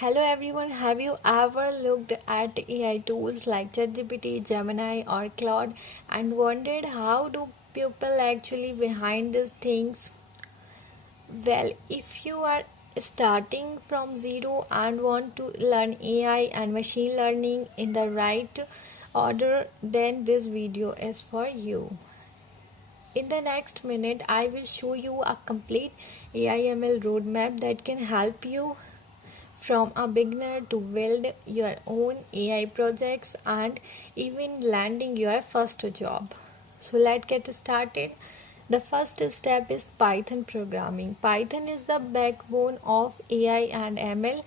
Hello everyone, have you ever looked at AI tools like ChatGPT, Gemini or Claude and wondered how do people actually behind these things? Well, if you are starting from zero and want to learn AI and machine learning in the right order, then this video is for you. In the next minute, I will show you a complete AI/ML roadmap that can help you from a beginner to build your own AI projects and even landing your first job. So let's get started. The first step is Python programming. Python is the backbone of AI and ML.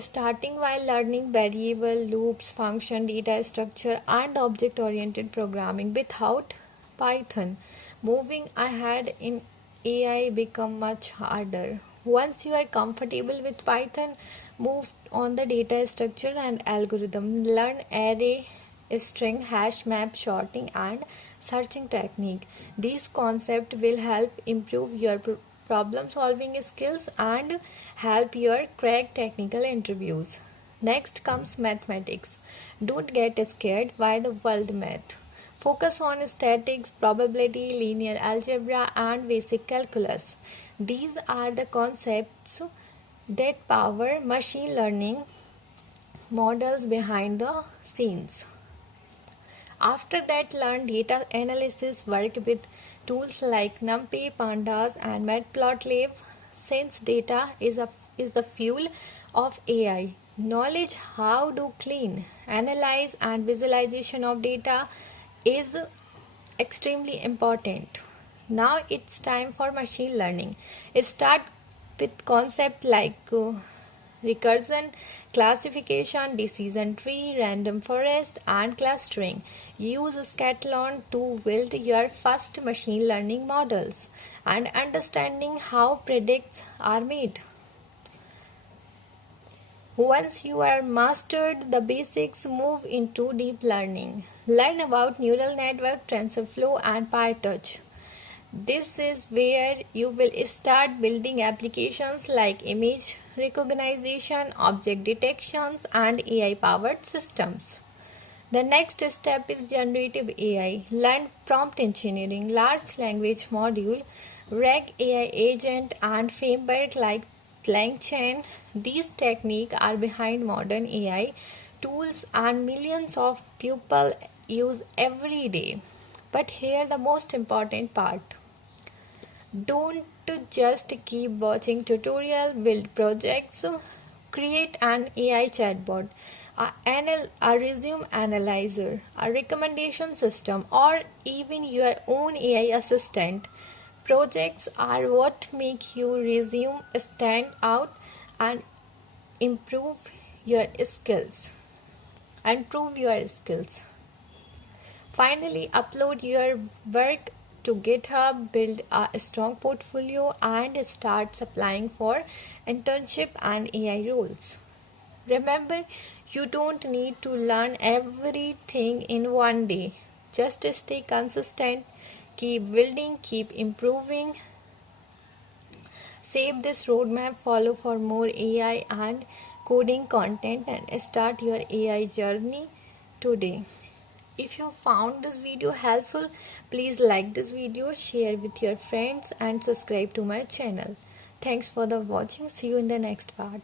Starting while learning variable, loops, function, data structure, and object oriented programming. Without Python, moving ahead in AI become much harder. Once you are comfortable with Python, move on the data structure and algorithm. Learn array, string, hash map, sorting, and searching technique. These concepts will help improve your problem solving skills and help you crack technical interviews. Next comes mathematics. Don't get scared by the world math. Focus on statistics, probability, linear algebra, and basic calculus. These are the concepts that power machine learning models behind the scenes. After that, learn data analysis, work with tools like NumPy, Pandas, and Matplotlib. Since data is the fuel of AI, knowledge how to clean, analyze, and visualization of data is extremely important. Now it's time for machine learning. Start with concept like recursion, classification, decision tree, random forest, and clustering. Use scikit-learn to build your first machine learning models and understanding how predicts are made. Once you are mastered the basics, move into deep learning. Learn about neural network, TensorFlow, and PyTorch. This is where you will start building applications like image recognition, object detections, and AI powered systems. The next step is generative AI. Learn prompt engineering, large language module, RAG AI agent, and framework like LangChain. These techniques are behind modern AI tools and millions of people use every day. But here the most important part. Don't just keep watching tutorial, build projects, create an AI chatbot, a resume analyzer, a recommendation system, or even your own AI assistant. Projects are what make your resume stand out and improve your skills and prove your skills. Finally, upload your work to GitHub, build a strong portfolio, and start applying for internship and AI roles. Remember, you don't need to learn everything in one day. Just stay consistent, keep building, keep improving. Save this roadmap, follow for more AI and coding content, and start your AI journey today. If you found this video helpful, please like this video, share with your friends, and subscribe to my channel. Thanks for the watching. See you in the next part.